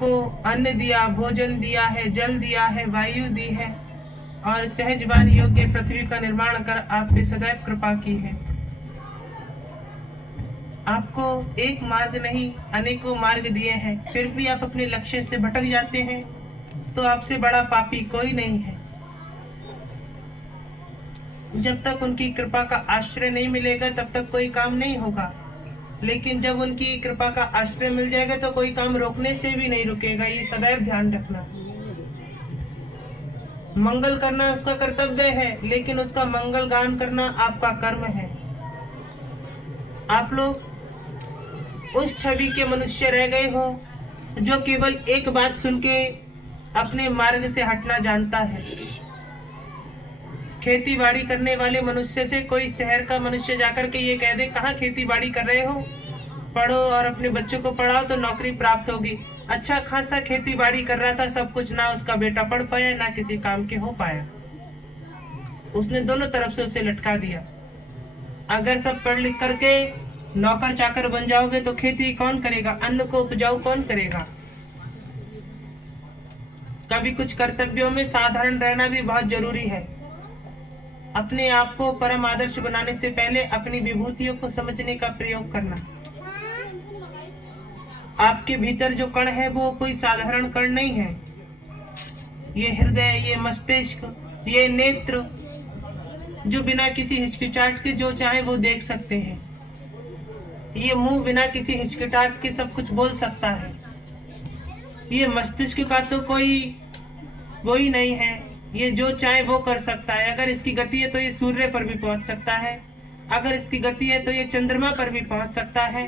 आपको अन्न दिया, भोजन दिया है, जल दिया है, वायु दी है और सहजवान योग्य पृथ्वी का निर्माण कर आप पे सदैव कृपा की है। आपको एक मार्ग नहीं अनेकों मार्ग दिए हैं, फिर भी आप अपने लक्ष्य से भटक जाते हैं, तो आपसे बड़ा पापी कोई नहीं है। जब तक उनकी कृपा का आश्रय नहीं मिलेगा तब तक कोई काम नहीं होगा, लेकिन जब उनकी कृपा का आश्रय मिल जाएगा तो कोई काम रोकने से भी नहीं रुकेगा। ये सदैव ध्यान रखना। मंगल करना उसका कर्तव्य है, लेकिन उसका मंगल गान करना आपका कर्म है। आप लोग उस छवि के मनुष्य रह गए हो जो केवल एक बात सुन के अपने मार्ग से हटना जानता है। खेती बाड़ी करने वाले मनुष्य से कोई शहर का मनुष्य जाकर के ये कह दे कहाँ खेती बाड़ी कर रहे हो, पढ़ो और अपने बच्चों को पढ़ाओ तो नौकरी प्राप्त होगी। अच्छा खासा खेती बाड़ी कर रहा था, सब कुछ, ना उसका बेटा पढ़ पाया ना किसी काम के हो पाया। उसने दोनों तरफ से उसे लटका दिया। अगर सब पढ़ लिख करके नौकर चाकर बन जाओगे तो खेती कौन करेगा, अन्न को उपजाऊ कौन करेगा। कभी कुछ कर्तव्यों में साधारण रहना भी बहुत जरूरी है। अपने आप को परम आदर्श बनाने से पहले अपनी विभूतियों को समझने का प्रयोग करना। आपके भीतर जो कण है वो कोई साधारण कण नहीं है। ये हृदय, ये मस्तिष्क, ये नेत्र जो बिना किसी हिचकिचाहट के जो चाहे वो देख सकते हैं। ये मुंह बिना किसी हिचकिचाहट के सब कुछ बोल सकता है। ये मस्तिष्क का तो कोई वो ही नहीं है, ये जो चाहे वो कर सकता है। अगर इसकी गति है तो ये सूर्य पर भी पहुंच सकता है, अगर इसकी गति है तो ये चंद्रमा पर भी पहुंच सकता है,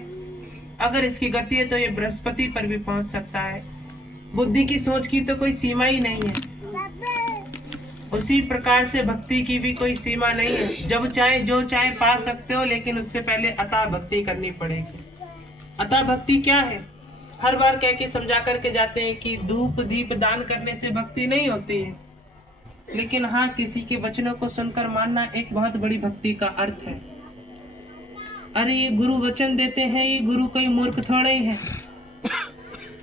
अगर इसकी गति है तो ये बृहस्पति पर भी पहुंच सकता है। बुद्धि की सोच की तो कोई सीमा ही नहीं है। उसी प्रकार से भक्ति की भी कोई सीमा नहीं है। जब चाहे जो चाहे पा सकते हो, लेकिन उससे पहले अतः भक्ति करनी पड़ेगी। अतः भक्ति क्या है? हर बार कह के समझा करके जाते हैं कि धूप दीप दान करने से भक्ति नहीं होती है, लेकिन हाँ, किसी के वचनों को सुनकर मानना एक बहुत बड़ी भक्ति का अर्थ है। अरे ये गुरु वचन देते हैं, ये गुरु कोई मूर्ख थोड़े ही है।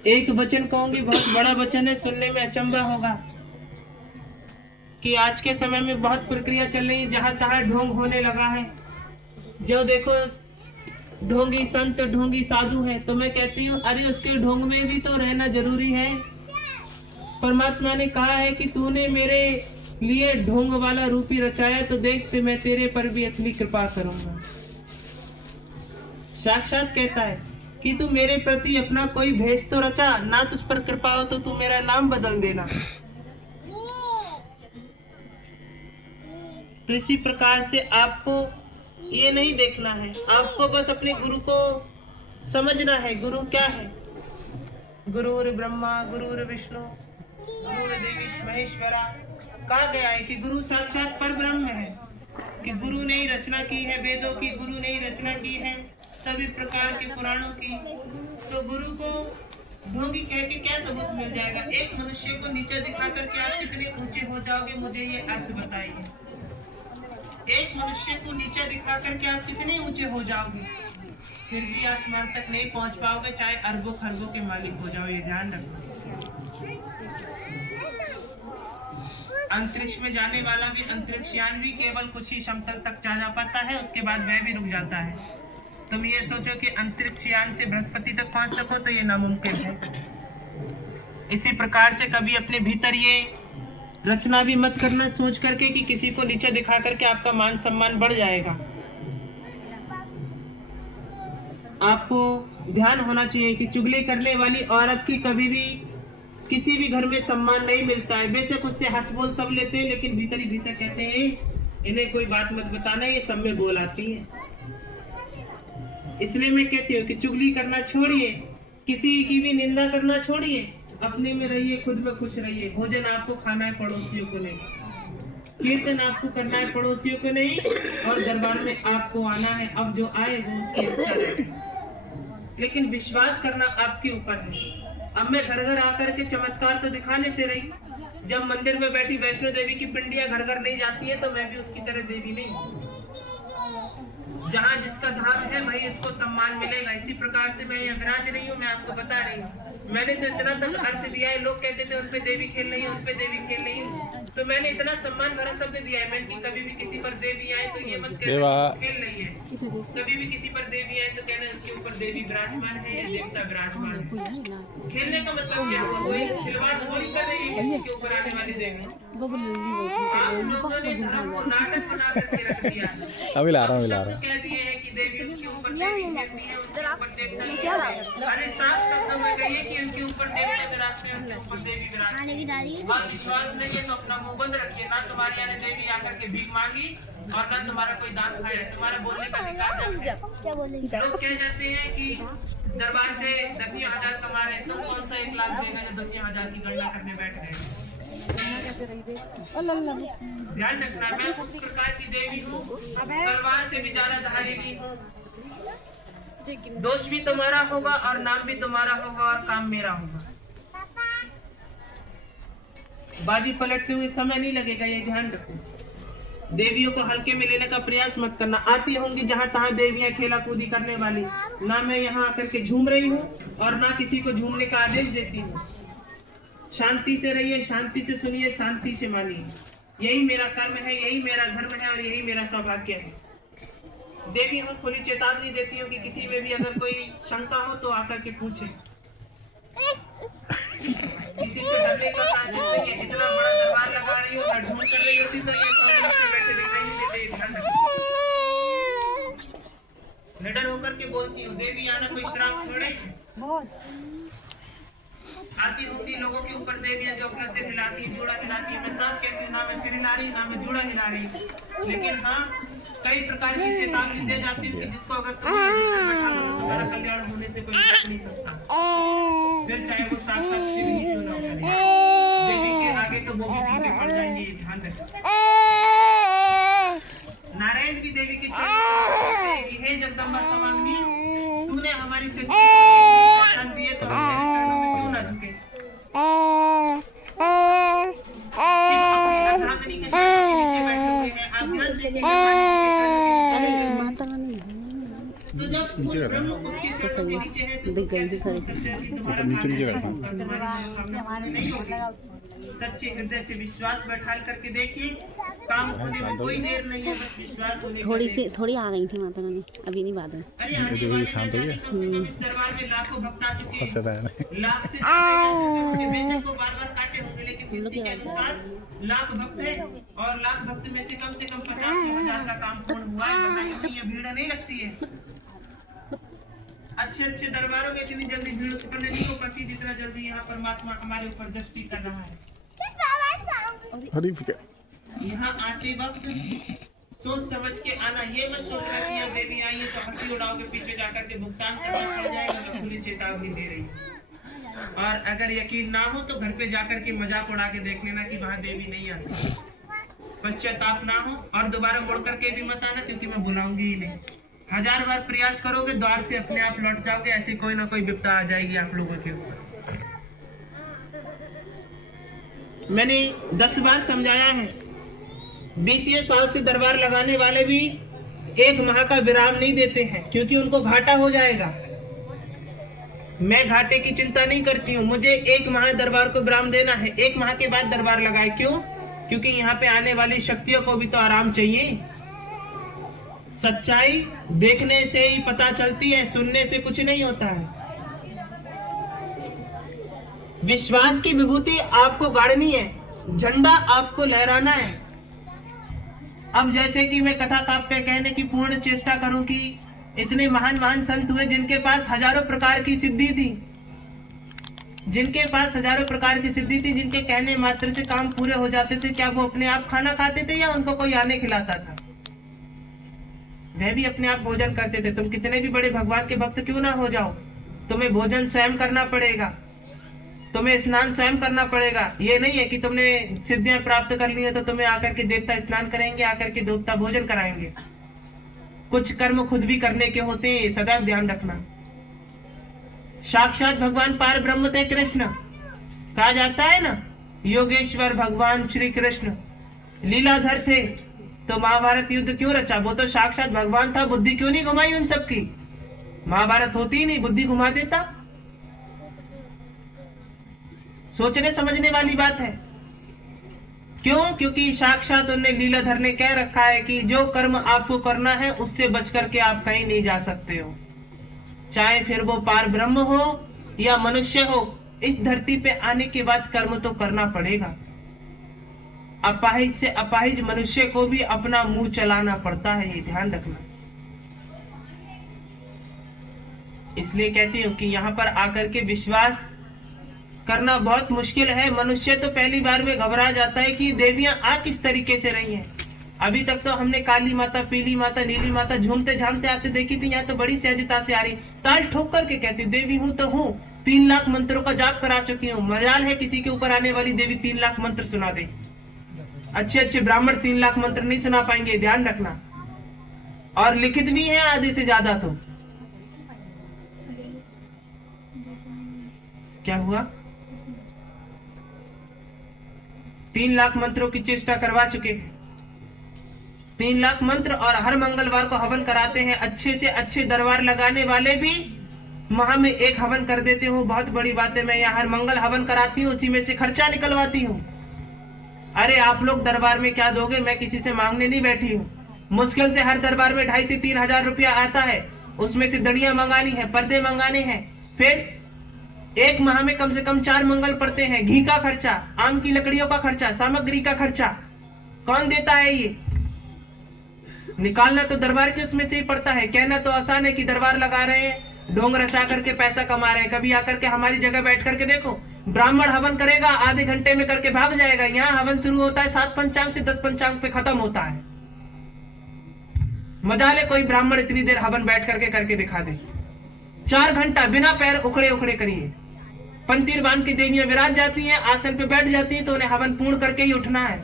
एक वचन कहूंगी बहुत बड़ा वचन है, सुनने में अचंभा होगा कि आज के समय में बहुत प्रक्रिया चल रही है, जहां तहां ढोंग होने लगा है। जो देखो ढोंगी संत ढोंगी साधु है, तो मैं कहती हूँ अरे उसके ढोंग में भी तो रहना जरूरी है। परमात्मा ने कहा है कि तूने मेरे लिए ढोंग वाला रूपी रचाया, तो देख से मैं तेरे पर भी असली कृपा करूंगा। साक्षात कहता है कि तू मेरे प्रति अपना कोई भेष तो रचा, ना तुझ पर कृपा हो तो तू मेरा नाम बदल देना। तो इसी प्रकार से आपको ये नहीं देखना है, आपको बस अपने गुरु को समझना है। गुरु क्या है? गुरुर ब्रह्मा गुरुर विष्णु गुरुर्देव महेश्वरा। कहा गया है कि गुरु साक्षात पर ब्रह्म है, कि गुरु ने ही रचना की है वेदों की, गुरु ने ही रचना की है सभी प्रकार के पुराणों की। तो गुरु को ढोंगी कह के क्या सबूत मिल जाएगा? एक मनुष्य को नीचे दिखा करके आप कितने ऊंचे हो जाओगे, मुझे ये अर्थ बताइए। एक मनुष्य को नीचे दिखा करके आप कितने ऊंचे हो जाओगे, फिर भी आसमान तक नहीं पहुंच पाओगे, चाहे अरबों खरबों के मालिक हो जाओ। ये ध्यान रखो। अंतरिक्ष में जाने वाला भी अंतरिक्षयान भी केवल कुछ ही समतल तक जा पाता है, उसके बाद वह भी रुक जाता है। तुम ये सोचो कि अंतरिक्षयान से बृहस्पति तक पहुंच सको तो ये नामुमकिन है। इसी प्रकार से कभी अपने भीतर ये रचना भी मत करना सोच करके कि किसी को नीचा दिखा करके आपका मान सम्मान बढ़ जाएगा। आपको ध्यान होना चाहिए कि चुगली करने वाली औरत की कभी भी किसी भी घर में सम्मान नहीं मिलता है। बेशक उससे हंस बोल सब लेते हैं, लेकिन भीतर ही भीतर कहते हैं इन्हें कोई बात मत बताना, ये सब में बोल आती है। इसलिए मैं कहती हूँ कि चुगली करना छोड़िए, किसी की भी निंदा करना छोड़िए, अपने में रहिए, खुद में खुश रहिए। भोजन आपको खाना है, पड़ोसियों को नहीं। कीर्तन आपको करना है, पड़ोसियों को नहीं। और दरबार में आपको आना है, अब जो आए वो उसकी इच्छा है, लेकिन विश्वास करना आपके ऊपर है। अब मैं घर घर आकर के चमत्कार तो दिखाने से रही, जब मंदिर में बैठी वैष्णो देवी की पिंडियां घर घर नहीं जाती है, तो मैं भी उसकी तरह देवी नहीं। जहाँ जिसका धाम है वही उसको सम्मान मिलेगा। इसी प्रकार से मैं यहाँ विराज रही हूँ, मैं आपको बता रही हूँ। मैंने तो इतना तक अर्थ दिया है, लोग कहते थे उन पे देवी खेल रही है, उन पे देवी खेल रही है, तो मैंने इतना सम्मान भरा शब्द दिया है। मैंने कभी भी किसी पर देवी आए तो ये मत कहना खेल रही है, कभी भी किसी पर देवी आए तो कहना उसके ऊपर देवी विराजमान है या देवता विराजमान है। खेलने का मतलब क्या हुआ, कोई खिलवाड़ थोड़ी कर रही है किसी के ऊपर आने वाली देवी। आप लोगों ने धर्म को नाटक बना करके रख दिया। अभी ला रहा हूँ कह दिए है कि देवी उसके ऊपर देवी खेलती है, उसके ऊपर देवता। अरे साफ शब्दों में कहिए कि उनके ऊपर देवता विराजते हैं, उनके ऊपर देवी विराजते। आप विश्वास नहीं है तो अपना मुंह बंद रखिए। ना तुम्हारे यहाँ देवी आकर के भीख मांगी और ना तुम्हारा कोई दान खाया। तुम्हारा बोलने का अधिकार। लोग कह जाते हैं कि दरबार से 10,000 कमा रहे, तुम कौन सा 1 लाख देगा जो 10,000 की गणना करने बैठ गए। ध्यान रखना, मैं उस प्रकार की देवी हूँ, तलवार से भी ज्यादा धारिणी हूँ। दोष भी तुम्हारा होगा और नाम भी तुम्हारा होगा और काम मेरा होगा। बाजी पलटते हुए समय नहीं लगेगा, ये ध्यान रखो। देवियों को हल्के में लेने का प्रयास मत करना। आती होंगी जहाँ तहाँ देवियां खेला कूदी करने वाली, ना मैं यहाँ आकर के झूम रही हूँ और ना किसी को झूमने का आदेश देती हूँ। शांति से रहिए, शांति से सुनिए, शांति से मानिए। यही मेरा कर्म है, यही मेरा धर्म है और यही मेरा सौभाग्य है। देवी हूँ, खुली चेतावनी देती हूँ कि किसी में भी अगर कोई शंका हो तो आकर के पूछे। किसी से डरने का काज नहीं है। इतना बड़ा दरबार लगा रही हूँ, ढूंढ कर रही होती तो ये सब से बैठे नहीं देते। ध्यान रखो, निडर होकर के बोलती हूँ। देवी आना कोई श्राप थोड़े। आती होती लोगों के ऊपर देवियां जो अपना सिर हिलाती है, जुड़ा हिलाती है। मैं सब कहती हूँ, ना मैं सिर हिला रही, ना मैं जुड़ा हिला रही। लेकिन हाँ, कई प्रकार की चेतावनी दे जाती हूँ कि जिसको अगर बैठा लो तो तुम्हारा कल्याण होने से कोई रोक नहीं सकता। फिर चाहे वो साक्षात शिव ही क्यों ना करे, देवी के आगे तो वो भी पीछे पड़ जाएंगे। ध्यान रखें। नारायण भी देवी के चरणों में हे जगदम्बा समांगी, तूने हमारी सृष्टि को पहचान दिए तो हम तेरे चरणों में क्यों ना झुके। राधारानी के चरणों के नीचे बैठे हुए हैं, आप ध्यान देंगे। तो जब ब्रह्म उसके चरणों के नीचे है तो कैसे सोच सकते हैं कि तुम्हारा नहीं होगा। सच्चे हृदय से विश्वास बैठाल करके देखिए, काम होने में कोई देर नहीं है, बस विश्वास होने थोड़ी आ गई थी माता रानी, अभी नहीं बात है। अरे आने वाले शांत हो गया। इस दरबार में लाखों भक्त आ चुके हैं, लाख से बेशक को बार-बार काटे होंगे, लेकिन गिनती के अनुसार लाख भक्त है और लाख भक्त में से कम 50,000 का काम पूर्ण हुआ है। वरना ये भीड़ नहीं लगती है। अच्छे दरबारों में इतनी जल्दी भीड़ उत्पन्न नहीं हो पाती जितना जल्दी यहाँ परमात्मा हमारे ऊपर दृष्टि कर रहा है। यहाँ आते वक्त सोच समझ के आना, ये मत सोचना कि यहाँ देवी आई है तो हंसी उड़ाओगे, पीछे जाकर के भुगतान करना पड़ जाएगा। मैं खुली चेतावनी दे रही हूँ। और अगर यकीन ना हो तो घर पे जाकर के मजाक उड़ा के देख लेना कि वहाँ देवी नहीं आती। पश्चाताप ना हो और दोबारा मुड़ करके भी मत आना, क्योंकि मैं बुलाऊंगी ही नहीं। 1000 बार प्रयास करोगे, द्वार से अपने आप लौट जाओगे। ऐसे कोई ना कोई विपदा आ जाएगी आप लोगों के ऊपर। मैंने 10 बार समझाया है। 20 साल से दरबार लगाने वाले भी 1 माह का विराम नहीं देते हैं, क्योंकि उनको घाटा हो जाएगा। मैं घाटे की चिंता नहीं करती हूँ। मुझे 1 माह दरबार को विराम देना है। 1 माह के बाद दरबार लगाए। क्यों? क्योंकि यहाँ पे आने वाली शक्तियों को भी तो आराम चाहिए। सच्चाई देखने से ही पता चलती है, सुनने से कुछ नहीं होता है। विश्वास की विभूति आपको गाड़नी है, झंडा आपको लहराना है। अब जैसे कि मैं कथा काव्य कहने की पूर्ण चेष्टा करूं कि इतने महान संत हुए जिनके पास हजारों प्रकार की सिद्धि थी, जिनके पास हजारों प्रकार की सिद्धि थी, जिनके कहने मात्र से काम पूरे हो जाते थे। क्या वो अपने आप खाना खाते थे या उनको कोई आने खिलाता था? वह भी अपने आप भोजन करते थे। तुम कितने भी बड़े भगवान के भक्त क्यों ना हो जाओ, तुम्हें भोजन स्वयं करना पड़ेगा, तुम्हें स्नान स्वयं करना पड़ेगा। ये नहीं है कि तुमने सिद्धियां प्राप्त कर ली है तो तुम्हें आकर के देवता स्नान करेंगे, आकर के देवता भोजन कराएंगे। कुछ कर्म खुद भी करने के होते हैं, सदैव ध्यान रखना। साक्षात भगवान पार ब्रह्म थे कृष्ण, कहा जाता है ना, योगेश्वर भगवान श्री कृष्ण लीलाधर थे। तो महाभारत युद्ध क्यों रचा? वो तो साक्षात भगवान था, बुद्धि क्यों नहीं घुमाई उन सबकी? महाभारत होती ही नहीं, बुद्धि घुमा देता। सोचने समझने वाली बात है। क्यों? क्योंकि साक्षात उन्हें लीलाधर ने कह रखा है कि जो कर्म आपको करना है उससे बच करके आप कहीं नहीं जा सकते हो, चाहे फिर वो पार ब्रह्म हो या मनुष्य हो। इस धरती पे आने के बाद कर्म तो करना पड़ेगा। अपाहिज से अपाहिज मनुष्य को भी अपना मुंह चलाना पड़ता है, ये ध्यान रखना। इसलिए कहती हूं कि यहाँ पर आकर के विश्वास करना बहुत मुश्किल है। मनुष्य तो पहली बार में घबरा जाता है कि देवियां आ किस तरीके से रही हैं। अभी तक तो हमने काली माता, पीली माता, नीली माता झूमते झामते आते देखी थी, यहाँ तो बड़ी सहजता से आ रही, ताल ठोक करके कहती देवी हूं तो हूं। 3 लाख मंत्रों का जाप करा चुकी हूँ। मजाल है किसी के ऊपर आने वाली देवी 3 लाख मंत्र सुना दे। अच्छे अच्छे ब्राह्मण 3 लाख मंत्र नहीं सुना पाएंगे, ध्यान रखना। और लिखित भी है आधे से ज्यादा। तो क्या हुआ? 3 लाख मंत्रों की चेष्टा करवा चुके हैं। 3 लाख मंत्र, और हर मंगलवार को हवन कराते हैं। अच्छे से अच्छे दरबार लगाने वाले भी माह में 1 हवन कर देते हो, बहुत बड़ी बात है। मैं यहाँ हर मंगल हवन कराती हूँ, उसी में से खर्चा निकलवाती हूँ। अरे आप लोग दरबार में क्या दोगे? मैं किसी से मांगने नहीं बैठी हूँ। मुश्किल से हर दरबार में 2,500 से 3,000 रुपया आता है। उसमें से दड़ियां मंगानी है, पर्दे मंगाने हैं, फिर 1 माह में कम से कम 4 मंगल पड़ते हैं। घी का खर्चा, आम की लकड़ियों का खर्चा, सामग्री का खर्चा कौन देता है? ये निकालना तो दरबार के उसमें से ही पड़ता है। कहना तो आसान है कि दरबार लगा रहे हैं, ढोंग रचा करके पैसा कमा रहे हैं। कभी आकर के हमारी जगह बैठ करके देखो, ब्राह्मण हवन करेगा, आधे घंटे में करके भाग जाएगा। यहाँ हवन शुरू होता है 7 पंचांग से 10 पंचांग पे खत्म होता है। मजाल है कोई ब्राह्मण इतनी देर हवन बैठ करके दिखा दे। 4 घंटा बिना पैर उखड़े उखड़े करिए। पंतीर बांध की देवियां विराज जाती हैं, आसन पे बैठ जाती हैं, तो उन्हें हवन पूर्ण करके ही उठना है।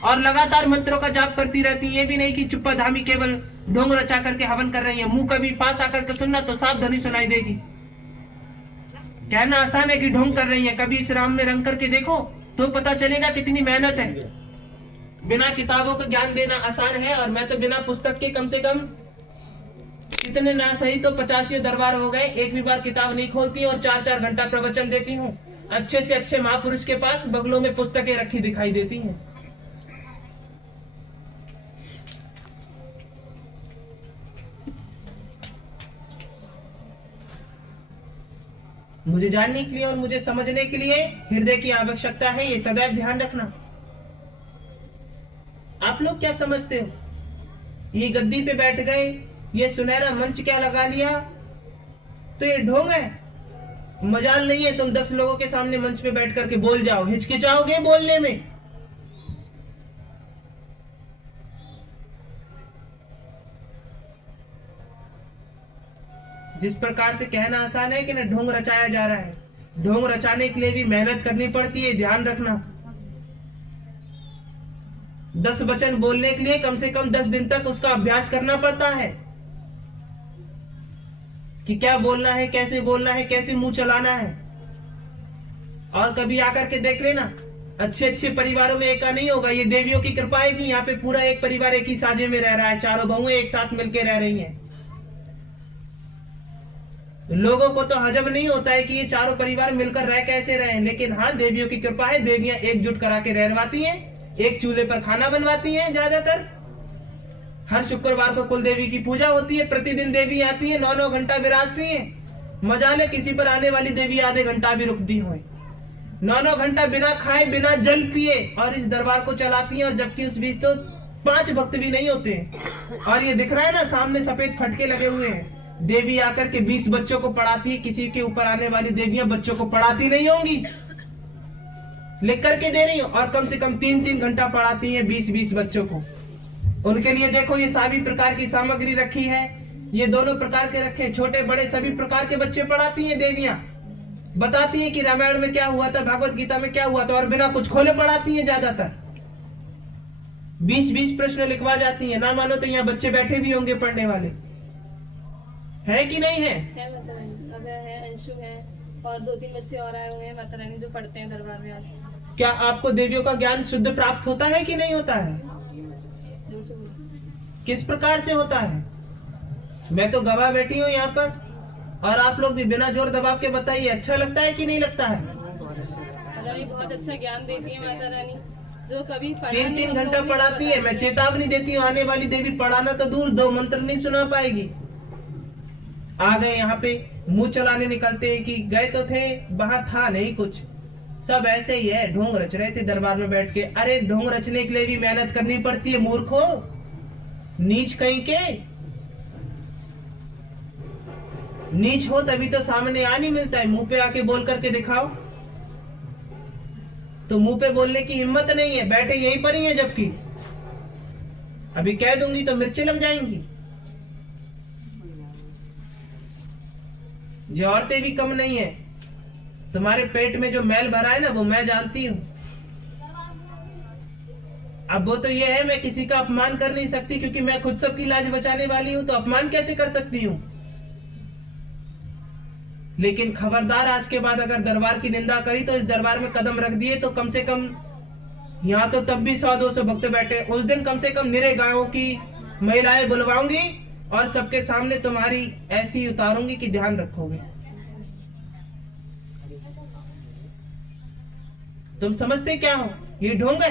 और लगातार मंत्रों का जाप करती रहती है। ये भी नहीं कि चुप्पा धामी केवल ढोंग रचा करके हवन कर रही है। मुंह कभी पास आकर के सुनना तो साफ ध्वनि सुनाई देगी। कहना आसान है कि ढोंग कर रही है, कभी इस राम में रंग करके देखो तो पता चलेगा कितनी मेहनत है। बिना किताबों का ज्ञान देना आसान है, और मैं तो बिना पुस्तक के कम से कम कितने ना सही तो 85 दरबार हो गए, एक भी बार किताब नहीं खोलती और 4-4 घंटा प्रवचन देती हूँ। अच्छे से अच्छे महापुरुष के पास बगलों में पुस्तकें रखी दिखाई देती हैं। मुझे जानने के लिए और मुझे समझने के लिए हृदय की आवश्यकता है, ये सदैव ध्यान रखना। आप लोग क्या समझते हो? ये गद्दी पे बैठ गए, ये सुनहरा मंच क्या लगा लिया, तो ये ढोंग है? मजाल नहीं है तुम 10 लोगों के सामने मंच पे बैठ करके बोल जाओ, हिचकिचाओगे बोलने में। जिस प्रकार से कहना आसान है कि ना ढोंग रचाया जा रहा है, ढोंग रचाने के लिए भी मेहनत करनी पड़ती है, ध्यान रखना। 10 वचन बोलने के लिए कम से कम 10 दिन तक उसका अभ्यास करना पड़ता है कि क्या बोलना है, कैसे बोलना है, कैसे मुंह चलाना है। और कभी आकर के देख लेना, अच्छे अच्छे परिवारों में एका नहीं होगा। ये देवियों की कृपा है कि यहाँ पे पूरा एक परिवार एक ही साझे में रह रहा है, चारों बहुएं एक साथ मिलकर रह रही हैं। लोगों को तो हजम नहीं होता है कि ये चारों परिवार मिलकर रह कैसे रहे, लेकिन हाँ देवियों की कृपा है, देवियां एकजुट करा के रहवाती हैं, एक चूल्हे पर खाना बनवाती हैं। ज्यादातर हर शुक्रवार को कुल देवी की पूजा होती है, प्रतिदिन देवी आती है, 9-9 घंटा विराजती हैं। मजाल है किसी पर आने वाली देवी आधे घंटा भी रुकती हो, 9-9 घंटा बिना खाए बिना जल पिए और इस दरबार को चलाती हैं। और जबकि उस बीच तो 5 भक्त भी नहीं होते। और ये दिख रहा है ना सामने सफेद फटके लगे हुए हैं, देवी आकर के 20 बच्चों को पढ़ाती है। किसी के ऊपर आने वाली देवियां बच्चों को पढ़ाती नहीं होंगी, लिख करके दे रही हो, और कम से कम 3-3 घंटा पढ़ाती हैं 20-20 बच्चों को। उनके लिए देखो ये सभी प्रकार की सामग्री रखी है, ये दोनों प्रकार के रखे, छोटे बड़े सभी प्रकार के बच्चे पढ़ाती हैं देवियां। बताती हैं कि रामायण में क्या हुआ था, भगवत गीता में क्या हुआ था, और बिना कुछ खोले पढ़ाती हैं। ज्यादातर 20-20 प्रश्न लिखवा जाती हैं। ना मानो तो यहाँ बच्चे बैठे भी होंगे पढ़ने वाले, है कि नहीं है? अगर है, अंशु है और 2-3 बच्चे और आए हुए हैं माता रानी जो पढ़ते हैं दरबार में आज। क्या आपको देवियों का ज्ञान शुद्ध प्राप्त होता है कि नहीं होता है? किस प्रकार से होता है? मैं तो गवाह बैठी हूँ यहाँ पर, और आप लोग भी बिना जोर दबाव के बताइए, अच्छा लगता है कि नहीं लगता है? माता रानी बहुत अच्छा ज्ञान देती है माता रानी, जो कभी पढ़ा 3-3 नहीं, घंटा वो भी पढ़ाती है। मैं बताती है। चेतावनी देती हूँ, आने वाली देवी पढ़ाना तो दूर, 2 मंत्र नहीं सुना पाएगी। आ गए यहाँ पे मुंह चलाने निकलते हैं कि गए तो थे, वहां था नहीं कुछ, सब ऐसे ही है, ढोंग रच रहे थे दरबार में बैठ के। अरे ढोंग रचने के लिए भी मेहनत करनी पड़ती है मूर्खों, नीच कहीं के। नीच हो तभी तो सामने आ नहीं मिलता है, मुंह पे आके बोल करके दिखाओ। तो मुंह पे बोलने की हिम्मत नहीं है, बैठे यहीं पर ही है, जबकि अभी कह दूंगी तो मिर्ची लग जाएंगी। ये औरतें भी कम नहीं है, तुम्हारे पेट में जो मैल भरा है ना, वो मैं जानती हूँ। अब वो तो ये है, मैं किसी का अपमान कर नहीं सकती, क्योंकि मैं खुद सबकी लाज बचाने वाली हूँ, तो अपमान कैसे कर सकती हूँ? लेकिन खबरदार, आज के बाद अगर दरबार की निंदा करी तो इस दरबार में कदम रख दिए तो कम से कम, यहाँ तो तब भी 100-200 भक्त बैठे, उस दिन कम से कम निरे गांवों की महिलाएं बुलवाऊंगी और सबके सामने तुम्हारी ऐसी उतारूंगी कि ध्यान रखोगे। तुम समझते क्या हो? ये ढोंग है।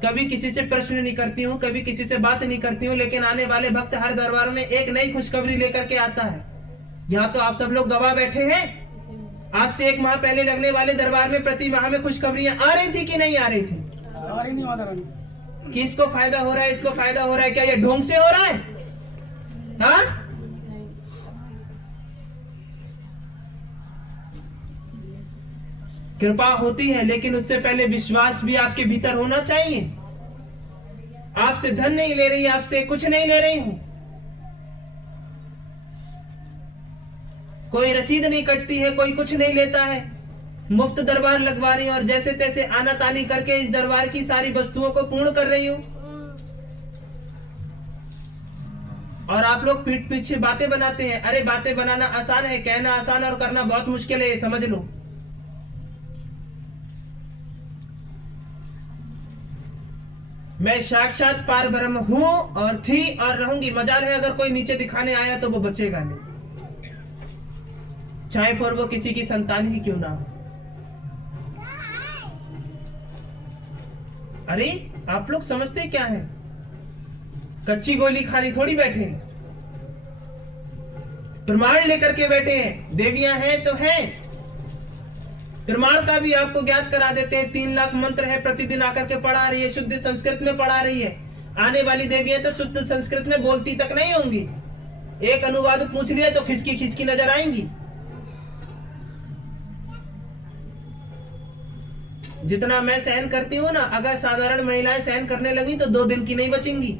कभी किसी से प्रश्न नहीं करती हूँ, कभी किसी से बात नहीं करती हूँ, लेकिन आने वाले भक्त हर दरबार में एक नई खुशखबरी लेकर के आता है। यहाँ तो आप सब लोग गवाह बैठे हैं, आज से 1 माह पहले लगने वाले दरबार में प्रति माह में खुशखबरियां आ रही थी कि नहीं आ रही थी? आ रही थी माता रानी। कि इसको फायदा हो रहा है, इसको फायदा हो रहा है, क्या ये ढोंग से हो रहा है? हाँ? कृपा होती है, लेकिन उससे पहले विश्वास भी आपके भीतर होना चाहिए। आपसे धन नहीं ले रही, आपसे कुछ नहीं ले रही हूं, कोई रसीद नहीं कटती है, कोई कुछ नहीं लेता है, मुफ्त दरबार लगवा रही हूं और जैसे तैसे आना तानी करके इस दरबार की सारी वस्तुओं को पूर्ण कर रही हूं। और आप लोग पीठ पीछे बातें बनाते हैं। अरे बातें बनाना आसान है, कहना आसान और करना बहुत मुश्किल है, ये समझ लो। मैं साक्षात पार ब्रह्म हूं और थी और रहूंगी। मजाल है अगर कोई नीचे दिखाने आया तो वो बचेगा नहीं, चाहे फिर वो किसी की संतान ही क्यों ना हो। अरे आप लोग समझते क्या है? कच्ची गोली खाली थोड़ी बैठे हैं, प्रमाण लेकर के बैठे हैं। देवियां हैं तो हैं, प्रमाण का भी आपको ज्ञात करा देते हैं। 3 लाख मंत्र है, प्रतिदिन आकर के पढ़ा रही है, शुद्ध संस्कृत में पढ़ा रही है। आने वाली देवियां तो शुद्ध संस्कृत में बोलती तक नहीं होंगी, एक अनुवाद पूछ लिया तो खिसकी खिसकी नजर आएंगी। जितना मैं सहन करती हूँ ना, अगर साधारण महिलाएं सहन करने लगी तो 2 दिन की नहीं बचेंगी।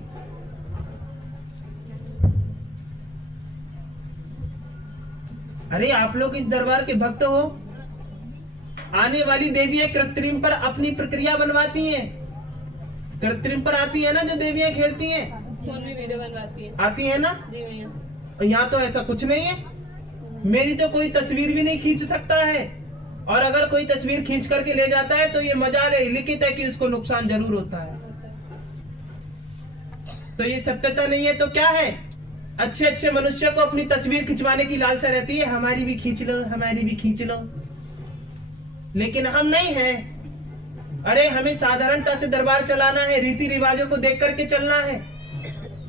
अरे आप लोग इस दरबार के भक्त हो, आने वाली देवियां कृत्रिम पर अपनी प्रक्रिया बनवाती हैं। कृत्रिम पर आती है ना जो देवियां खेलती हैं, फोन में वीडियो बनवाती है, आती है ना। जी भैया। यहाँ तो ऐसा कुछ नहीं है, मेरी तो कोई तस्वीर भी नहीं खींच सकता है, और अगर कोई तस्वीर खींच करके ले जाता है तो ये मजाल है, लिखित है कि उसको नुकसान जरूर होता है। तो ये सत्यता नहीं है तो क्या है? अच्छे अच्छे मनुष्य को अपनी तस्वीर खिंचवाने की लालसा रहती है, हमारी भी खींच लो, हमारी भी खींच लो, लेकिन हम नहीं हैं। अरे हमें साधारणता से दरबार चलाना है, रीति रिवाजों को देख करके चलना है,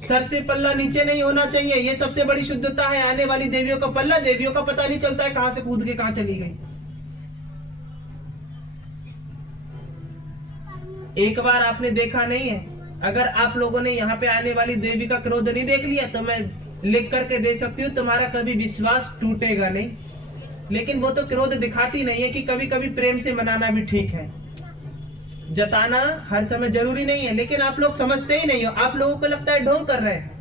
सर से पल्ला नीचे नहीं होना चाहिए, ये सबसे बड़ी शुद्धता है। आने वाली देवियों का पल्ला, देवियों का पता नहीं चलता है कहां से कूद के कहां चली गई। एक बार आपने देखा नहीं है, अगर आप लोगों ने यहाँ पे आने वाली देवी का क्रोध नहीं देख लिया तो मैं लिख करके दे सकती हूँ, तुम्हारा कभी विश्वास टूटेगा नहीं। लेकिन वो तो क्रोध दिखाती नहीं है कि कभी कभी प्रेम से मनाना भी ठीक है, जताना हर समय जरूरी नहीं है, लेकिन आप लोग समझते ही नहीं हो। आप लोगों को लगता है ढोंग कर रहे हैं।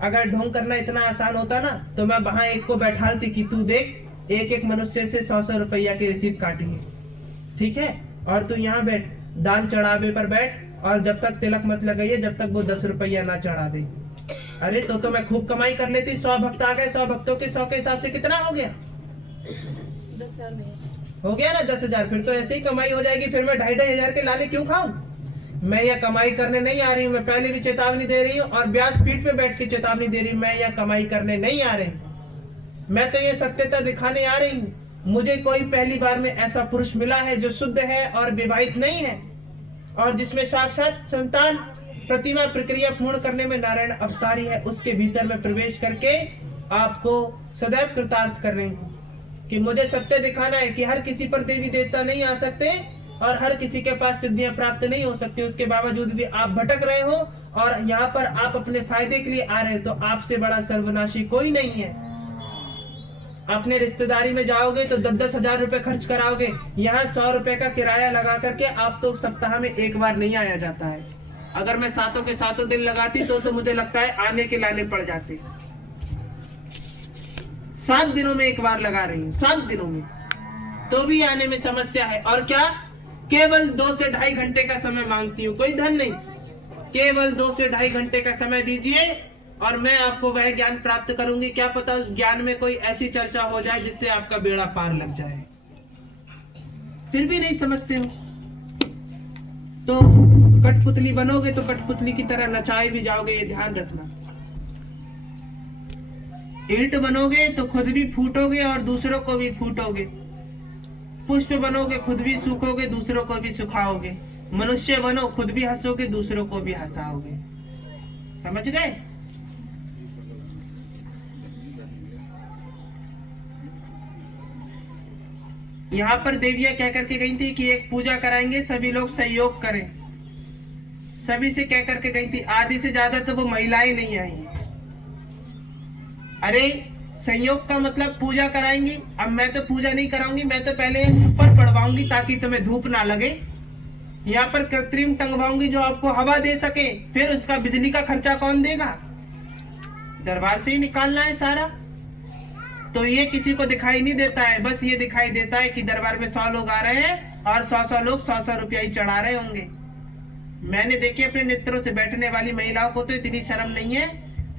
अगर ढोंग करना इतना आसान होता ना तो मैं वहां एक को बैठालती कि तू देख, एक एक मनुष्य से 100-100 रुपया की रसीद काटी है, ठीक है, और तू यहाँ बैठ, दान चढ़ावे पर बैठ, और जब तक तिलक मत लगाइए जब तक वो 10 रुपया ना चढ़ा दे। अरे तो मैं खूब कमाई कर लेती। 100 भक्त आ गए, 100 भक्तों के 100 के हिसाब से कितना हो गया? 10,000 में हो गया ना 10,000। फिर तो ऐसे ही कमाई हो जाएगी, फिर मैं 2,500 के लाले क्यों खाऊं? मैं यह कमाई करने नहीं आ रही हूँ। मैं पहले भी चेतावनी दे रही हूँ और व्यासपीठ पे बैठ के चेतावनी दे रही हूँ, मैं यह कमाई करने नहीं आ रही। मैं तो ये सत्यता दिखाने आ रही हूँ। मुझे कोई पहली बार में ऐसा पुरुष मिला है जो शुद्ध है और विवाहित नहीं है, और जिसमें साक्षात संतान प्रतिमा प्रक्रिया पूर्ण करने में नारायण अवतारी है। उसके भीतर में प्रवेश करके आपको सदैव कृतार्थ कर रही हूँ कि मुझे सत्य दिखाना है कि हर किसी पर देवी देवता नहीं आ सकते और हर किसी के पास सिद्धियां प्राप्त नहीं हो सकती। उसके बावजूद भी आप भटक रहे हो और यहाँ पर आप अपने फायदे के लिए आ रहे हो, तो आपसे बड़ा सर्वनाशी कोई नहीं है। अपने रिश्तेदारी में जाओगे तो 10-10 हजार रुपए खर्च कराओगे, यहाँ 100 रुपए का किराया लगा करके आप तो सप्ताह में एक बार नहीं आया जाता है। अगर मैं सातों के सातों दिन लगाती तो मुझे लगता है आने के लाने पड़ जाते। 7 दिनों में एक बार लगा रही हूँ, 7 दिनों में, तो भी आने में समस्या है। और क्या, केवल 2 से ढाई घंटे का समय मांगती हूँ, कोई धन नहीं। केवल 2 से ढाई घंटे का समय दीजिए और मैं आपको वह ज्ञान प्राप्त करूंगी। क्या पता उस ज्ञान में कोई ऐसी चर्चा हो जाए जिससे आपका बेड़ा पार लग जाए। फिर भी नहीं समझते हो तो कठपुतली बनोगे तो कठपुतली की तरह नचाए भी जाओगे, ये ध्यान रखना। ईंट बनोगे तो खुद भी फूटोगे और दूसरों को भी फूटोगे। पुष्प बनोगे, खुद भी सूखोगे, दूसरों को भी सुखाओगे। मनुष्य बनो, खुद भी हंसोगे, दूसरों को भी हंसाओगे। समझ गए? यहाँ पर देवियां क्या करके गई थी कि एक पूजा कराएंगे, सभी लोग सहयोग करें। सभी से क्या करके गई थी, आधी से ज्यादा तो वो महिलाएं नहीं आई। अरे संयोग का मतलब पूजा कराएंगी। अब मैं तो पूजा नहीं कराऊंगी, मैं तो पहले छप्पर पड़वाऊंगी ताकि तुम्हें धूप ना लगे। यहाँ पर कृत्रिम टंगवाऊंगी जो आपको हवा दे सके। फिर उसका बिजली का खर्चा कौन देगा? दरबार से ही निकालना है सारा। तो ये किसी को दिखाई नहीं देता है, बस ये दिखाई देता है कि दरबार में 100 लोग आ रहे हैं और 100 लोग 100 रुपया ही चढ़ा रहे होंगे। मैंने देखी अपने नेत्रों से, बैठने वाली महिलाओं को तो इतनी शर्म नहीं है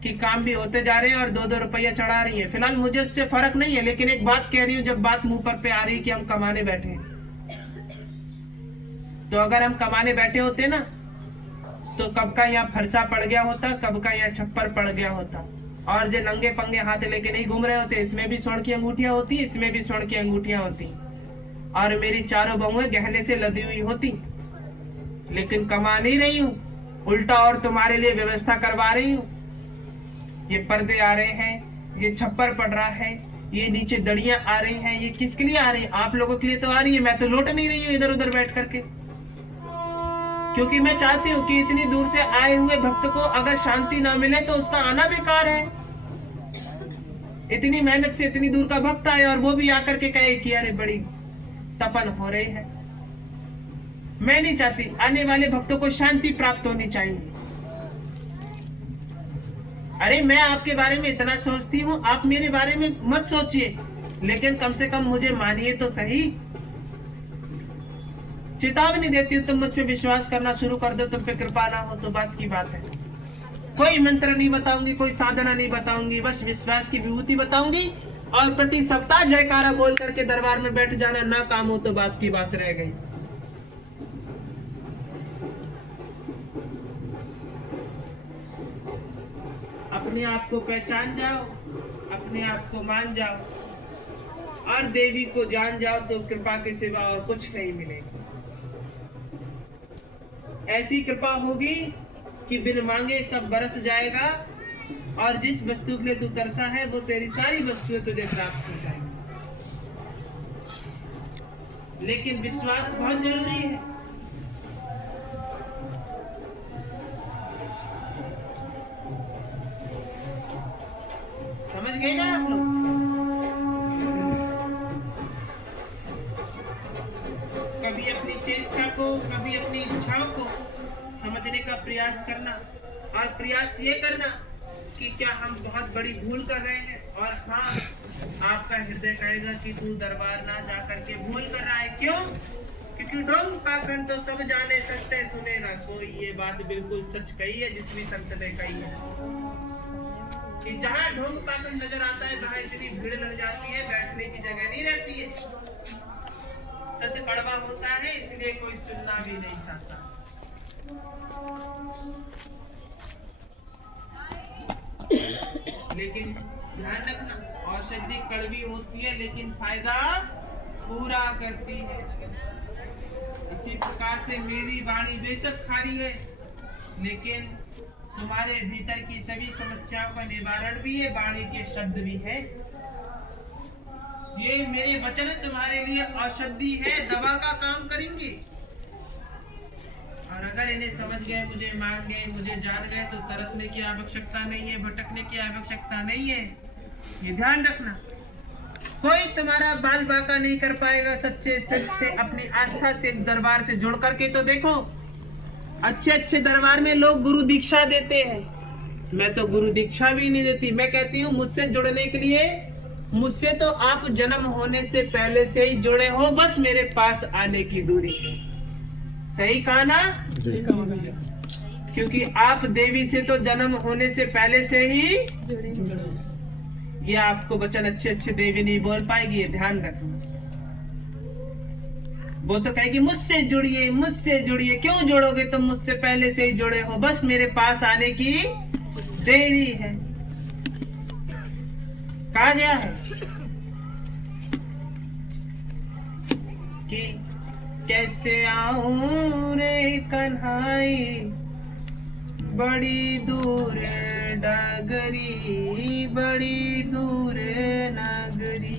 कि काम भी होते जा रहे हैं और 2-2 रुपया चढ़ा रही है। फिलहाल मुझे उससे फर्क नहीं है, लेकिन एक बात कह रही हूँ, जब बात मुंह पर पे आ रही है कि हम कमाने बैठे हैं, तो अगर हम कमाने बैठे होते ना तो कब का यहाँ फरसा पड़ गया होता, कब का यहाँ छप्पर पड़ गया होता। और जो नंगे पंगे हाथ लेके नहीं घूम रहे होते, इसमें भी स्वर्ण की अंगूठियां होती, इसमें भी स्वर्ण की अंगूठियां होती, और मेरी चारों बहुएं गहने से लदी हुई होती। लेकिन कमा नहीं रही हूँ, उल्टा और तुम्हारे लिए व्यवस्था करवा रही हूँ। ये पर्दे आ रहे हैं, ये छप्पर पड़ रहा है, ये नीचे दड़ियां आ रही हैं, ये किसके लिए आ रही है? आप लोगों के लिए तो आ रही है। मैं तो लौट नहीं रही हूँ इधर उधर बैठ करके, क्योंकि मैं चाहती हूँ कि इतनी दूर से आए हुए भक्त को अगर शांति ना मिले तो उसका आना बेकार है। इतनी मेहनत से इतनी दूर का भक्त आए और वो भी आकर के कहे कि अरे बड़ी तपन हो रही है। मैं नहीं चाहती, आने वाले भक्तों को शांति प्राप्त होनी चाहिए। अरे मैं आपके बारे में इतना सोचती हूँ, आप मेरे बारे में मत सोचिए, लेकिन कम से कम मुझे मानिए तो सही। चेतावनी देती हूँ, तुम मुझ पे विश्वास करना शुरू कर दो, तुम पे कृपा ना हो तो बात की बात है। कोई मंत्र नहीं बताऊंगी, कोई साधना नहीं बताऊंगी, बस विश्वास की विभूति बताऊंगी और प्रति सप्ताह जयकारा बोल करके दरबार में बैठ जाना। ना काम हो तो बात की बात रह गई। अपने आप को पहचान जाओ, अपने आप को मान जाओ और देवी को जान जाओ, तो कृपा के सिवा और कुछ नहीं मिलेगा। ऐसी कृपा होगी कि बिन मांगे सब बरस जाएगा और जिस वस्तु के लिए तू तरसा है वो तेरी सारी वस्तुएं तुझे प्राप्त हो जाएगी। लेकिन विश्वास बहुत जरूरी है। समझ गए ना आप लोग? कभी अपनी चेष्टा को, कभी अपनी इच्छाओं को समझने का प्रयास करना और प्रयास ये करना कि क्या हम बहुत बड़ी भूल कर रहे हैं। और हाँ, आपका हृदय कहेगा कि तू दरबार ना जा करके भूल कर रहा है। क्यों? क्योंकि ढोंग पाखंड तो सब जाने, सत्य सुने ना कोई। ये बात बिल्कुल सच कही है जिस भी संत ने कही है कि जहाँ ढोंग पाखंड नजर आता है वहाँ इतनी भीड़ लग जाती है, बैठने की जगह नहीं रहती है। सच कड़वा होता है, इसलिए कोई सुनना भी नहीं चाहता। लेकिन ध्यान रखना, औषधि कड़वी होती है लेकिन फायदा पूरा करती है। इसी प्रकार से मेरी वाणी बेशक खारी है, लेकिन तुम्हारे भीतर की सभी समस्याओं का निवारण भी है, वाणी के शब्द भी है। ये मेरे वचन तुम्हारे लिए औषधि है, दवा का काम करेंगे। और अगर इन्हें समझ गए, मुझे मान गए, मुझे जान गए, तो तरसने की आवश्यकता नहीं है, भटकने की आवश्यकता नहीं है। ये ध्यान रखना, कोई तुम्हारा बाल बाका नहीं कर पाएगा सच्चे दिल से, अपनी आस्था से इस दरबार से जुड़ करके। तो देखो, अच्छे अच्छे दरबार में लोग गुरु दीक्षा देते हैं, मैं तो गुरु दीक्षा भी नहीं देती। मैं कहती हूँ मुझसे जुड़ने के लिए, मुझसे तो आप जन्म होने से पहले से ही जुड़े हो, बस मेरे पास आने की दूरी। सही कहा ना? क्योंकि आप देवी से तो जन्म होने से पहले से ही ये आपको वचन अच्छे अच्छे देवी नहीं बोल पाएगी, ये ध्यान रखना। वो तो कहेगी मुझसे जुड़िए, मुझसे जुड़िए। क्यों जुड़ोगे तुम? मुझसे पहले से ही जुड़े हो, बस मेरे पास आने की देरी है। कहा गया है कि कैसे आऊं रे कन्हाई, बड़ी दूर डगरी, बड़ी दूर नगरी।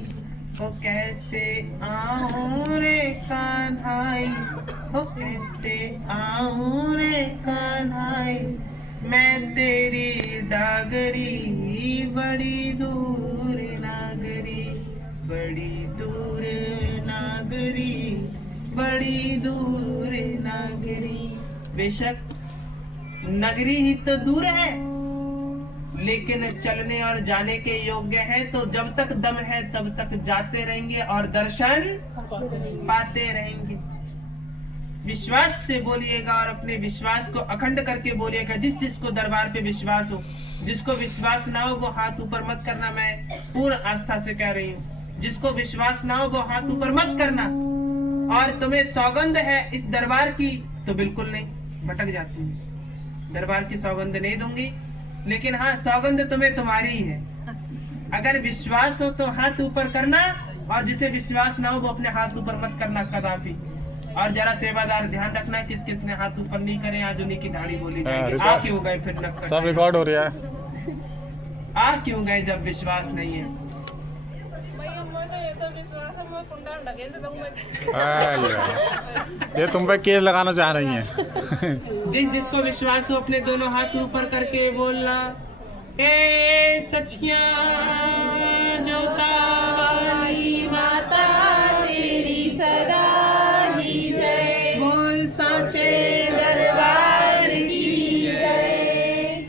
ओ कैसे आऊं रे कन्हाई, ओ कैसे आऊं रे कन्हाई, मैं तेरी डागरी, बड़ी दूर नागरी, बड़ी दूर नागरी, बड़ी दूर नागरी। बेशक नगरी ही तो दूर है, लेकिन चलने और जाने के योग्य है। तो जब तक दम है तब तक जाते रहेंगे और दर्शन पाते रहेंगे। विश्वास से बोलिएगा और अपने विश्वास को अखंड करके बोलिएगा। जिस जिसको दरबार पे विश्वास हो, जिसको विश्वास ना हो वो हाथ ऊपर मत करना, मैं पूर्ण आस्था से कह रही हूँ। जिसको विश्वास ना हो वो हाथ ऊपर मत करना। और तुम्हें सौगंध है इस दरबार की तो बिल्कुल नहीं, भटक जाती है। दरबार की सौगंध नहीं दूंगी, लेकिन हाँ सौगंध तुम्हें तुम्हारी ही है। अगर विश्वास हो तो हाथ ऊपर करना, और जिसे विश्वास ना हो वो अपने हाथ ऊपर मत करना कदापि। और जरा सेवादार ध्यान रखना किस किस ने हाथ ऊपर नहीं करे, आज उन्हीं की दाढ़ी बोली जाएगी। आ क्यों गए फिर? सब रिकॉर्ड हो रहा है। आ क्यों गए जब विश्वास नहीं है? ये तुम पे केस लगाना चाह रही हैं। जिस जिसको विश्वास हो अपने दोनों हाथ ऊपर करके बोलना, ए सचिया जोता वाली माता तेरी सदा ही जय, बोल साचे दरबार की जय।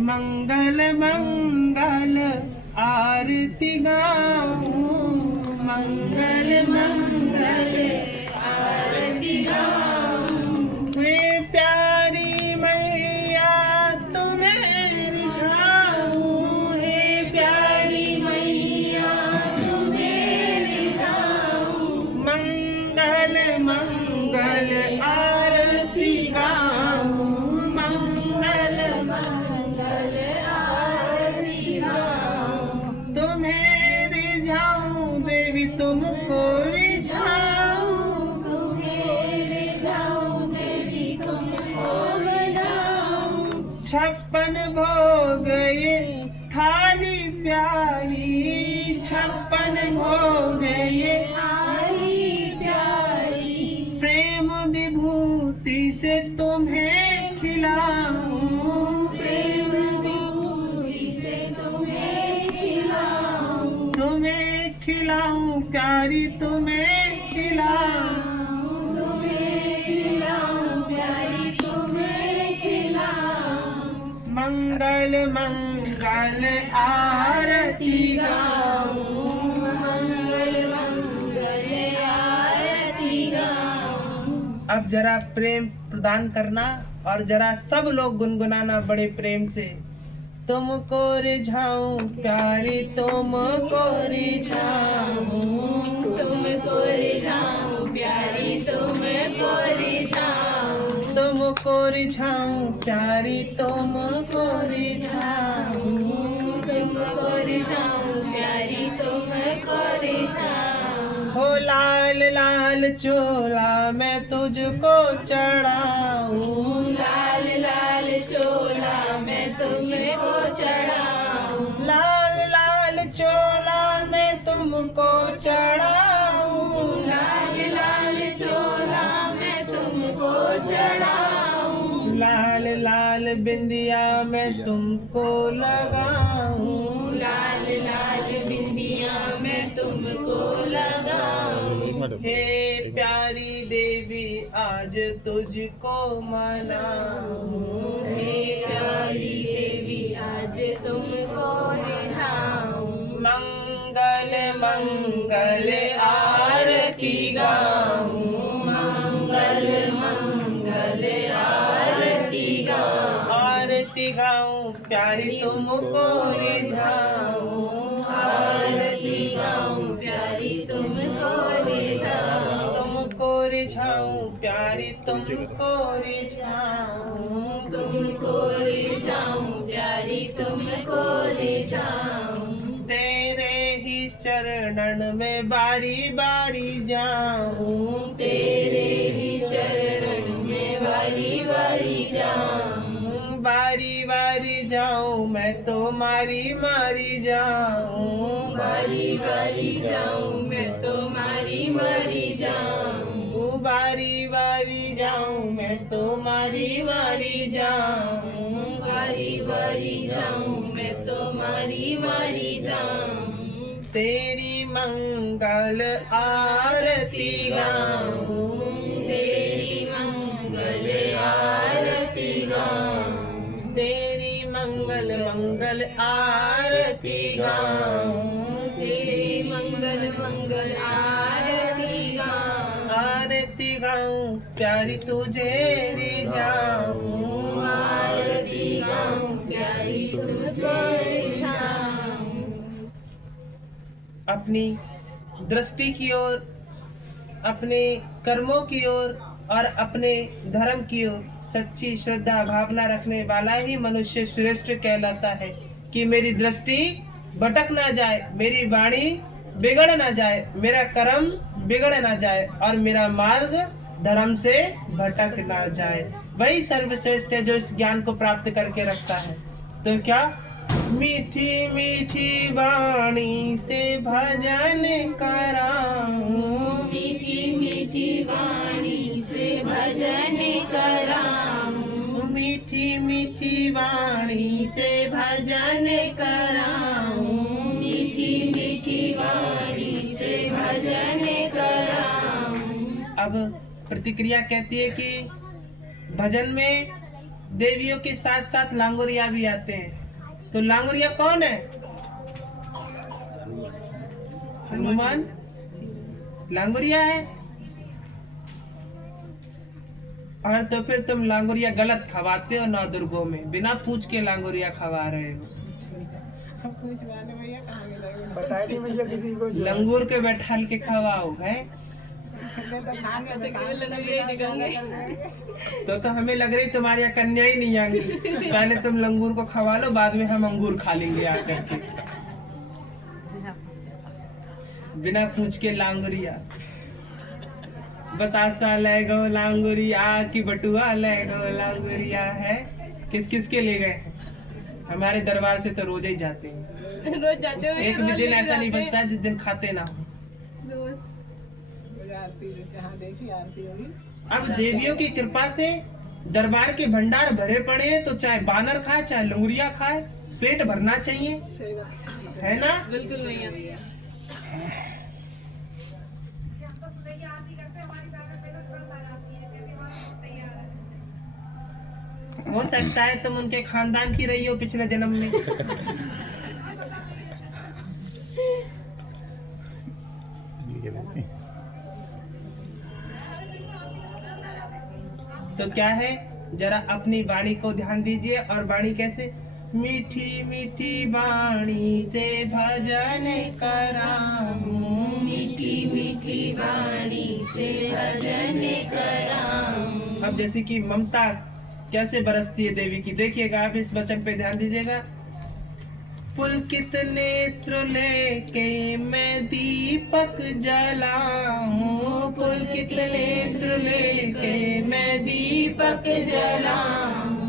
मंगल मंगल आरती गाऊं, मंगल मंगल आरती गाऊं। वे प्यारी मैया तुम्हें रिझाऊं, हे प्यारी मैया तुम्हें रिझाऊं। मंगल मंगल आरती गाऊं, मंगल मंगल आरती गाऊं। तुम्हें रिझाऊं देवी, तुमको रिझाऊं, तुम्हें रिझाऊं देवी, तुमको रिझाऊं। 56 भोग ये थाली प्यारी, 56 भोग ये थाली प्यारी। प्रेम विभूति से तुम्हें खिलाऊं, प्रेम विभूति से तुम्हें खिलाऊं। तुम्हें खिलाऊं प्यारी, तुम्हें खिलाऊं, तुम्हें खिलाऊं प्यारी, तुम्हें खिलाऊं। मंगल मंगल आरती गाऊं, मंगल मंगल आरती गाऊं। अब जरा प्रेम प्रदान करना और जरा सब लोग गुनगुनाना बड़े प्रेम से। तुमको रिझाऊं प्यारी, तुमको रिझाऊं, तुमको रिझाऊं प्यारी, तुमको रिझाऊं। तुमको प्यारी तुमको रिझाऊं, तुमको रिझाऊं प्यारी तुमको रिझाऊं। हो लाल लाल चोला मैं तुझको चढ़ाऊं, लाल लाल चोला मैं तुमको चढ़ाऊं। लाल लाल चोला मैं तुमको चढ़ाऊं, लाल लाल चोला मैं तुमको चढ़ाऊं। लाल लाल बिंदिया मैं तुमको लगाऊं, लाल लाल बिंदिया मैं तुमको लगाऊं। हे प्यारी देवी आज तुझको मनाऊं, हे प्यारी देवी आज तुमको रिझाऊं। मंगल मंगल आरती गाऊं, मंगल मंगल आरती गाऊं। आरती गाऊं प्यारी तुमको रिझाऊं, आरती गाऊं प्यारी तुमको रिझाऊं। तुमको रिझाऊं प्यारी तुमको रिझाऊं, तुमको रिझाऊं प्यारी तुमको रिझाऊं। तेरे ही चरणन में बारी बारी जाऊं, तेरे ही चरणन में बारी बारी जाऊं। बारी बारी जाऊं मैं तो मारी मारी जाऊं, बारी बारी जाऊं मैं तो मारी मारी जाऊं। बारी बारी जाऊं मैं तो मारी मारी जाऊं, बारी बारी जाऊं मैं तो मारी मारी जाऊं। तेरी मंगल आरती गाऊं, तेरी मंगल आरती गाऊं। तेरी मंगल मंगल आरती गाऊं, तेरी मंगल मंगल आरती गाऊं। आरती गाऊं प्यारी तुझे रिझाऊं, आरती गाऊं प्यारी तुझको रिझाऊं। अपनी दृष्टि की ओर, अपने कर्मों की ओर और अपने धर्म की ओर सच्ची श्रद्धा भावना रखने वाला ही मनुष्य श्रेष्ठ कहलाता है। कि मेरी दृष्टि भटक ना जाए, मेरी वाणी बिगड़ ना जाए, मेरा कर्म बिगड़ ना जाए और मेरा मार्ग धर्म से भटक ना जाए। वही सर्वश्रेष्ठ है जो इस ज्ञान को प्राप्त करके रखता है। तो क्या मीठी मीठी वाणी से भजन कराऊं, मीठी मीठी वाणी से भजन कराऊं। मीठी मीठी वाणी से भजन कराऊं। मीठी मीठी वाणी से भजन कराऊं। अब प्रतिक्रिया कहती है कि भजन में देवियों के साथ साथ लांगोरिया भी आते हैं। तो लांगोरिया कौन है? हनुमान लांगोरिया है। और तो फिर तुम लांगोरिया गलत खवाते हो नौ दुर्गों में, बिना पूछ के लांगोरिया खवा रहे हो। बताए नहीं भैया किसी को। लंगूर के बैठाल के खवाओ है। तो हमें लग रही तुम्हारी यहाँ कन्या ही नहीं आएंगी। पहले तुम लंगूर को खवा लो, बाद में हम अंगूर खा लेंगे आकर के। बिना पूछ के लांगोरिया बतासा ले गो लांगोरिया की बटुआ ले गो लांगोरिया है। किस किस के ले गए? हमारे दरबार से तो रोज ही जाते हैं। रोज जाते हो? एक भी दिन ऐसा नहीं बचता है जिस दिन खाते ना हो। रोज। अब देवियों की कृपा से दरबार के भंडार भरे पड़े हैं, तो चाहे बानर खाए चाहे लंगुरिया खाए, पेट भरना चाहिए, है ना? बिल्कुल नहीं है। हो सकता है तुम उनके खानदान की रही हो पिछले जन्म में। तो क्या है, जरा अपनी वाणी को ध्यान दीजिए। और वाणी कैसे? मीठी मीठी वाणी से भजन कराऊं, मीठी मीठी वाणी से भजन कराऊं। अब जैसे कि ममता कैसे बरसती है देवी की। देखिएगा आप इस वचन पे ध्यान दीजिएगा। पुलकित नेत्र लेके मैं दीपक जलाऊं, पुलकित नेत्र लेके मैं दीपक जलाऊं।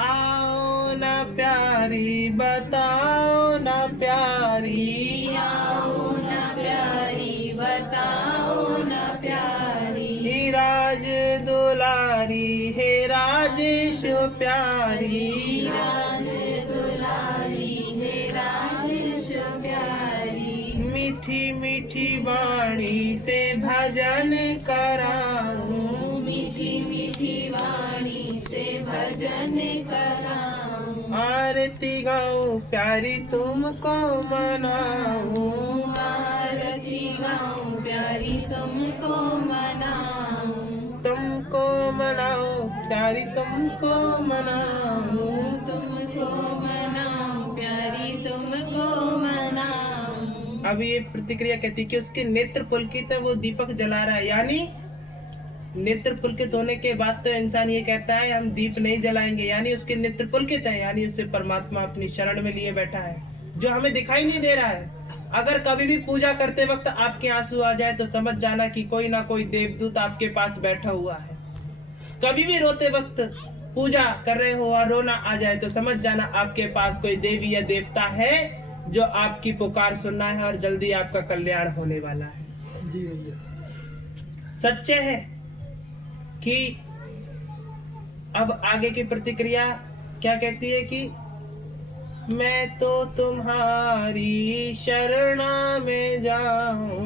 आओ ना प्यारी बताओ ना प्यारी, आओ ना प्यारी बताओ ना प्यारी। हे राज दुलारी हे राजेश प्यारी, राज दुलारी हे राजेश प्यारी। मीठी मीठी वाणी से भजन कराऊं, मीठी मीठी वाणी से भजन कराऊं। आरती गाऊं प्यारी तुमको मनाऊं, आरती गाऊं प्यारी तुमको मनाऊं। तुमको मनाऊं प्यारी तुमको मनाऊं। तुमको मनाऊं प्यारी तुमको मनाऊं। अब ये प्रतिक्रिया कहती है कि उसके नेत्र पुलकित है, वो दीपक जला रहा है। यानी नेत्र पुलकित होने के बाद तो इंसान ये कहता है हम दीप नहीं जलाएंगे, यानी उसके नेत्र पुलकित है, यानी उससे परमात्मा अपनी शरण में लिए बैठा है, जो हमें दिखाई नहीं दे रहा है। अगर कभी भी पूजा करते वक्त आपके आंसू आ जाए तो समझ जाना कि कोई ना कोई देवदूत आपके पास बैठा हुआ है। कभी भी रोते वक्त पूजा कर रहे हो और रोना आ जाए तो समझ जाना आपके पास कोई देवी या देवता है जो आपकी पुकार सुनना है और जल्दी आपका कल्याण होने वाला है। जी भैया। सच्चे है कि अब आगे की प्रतिक्रिया क्या कहती है कि मैं तो तुम्हारी शरणा में जाऊं,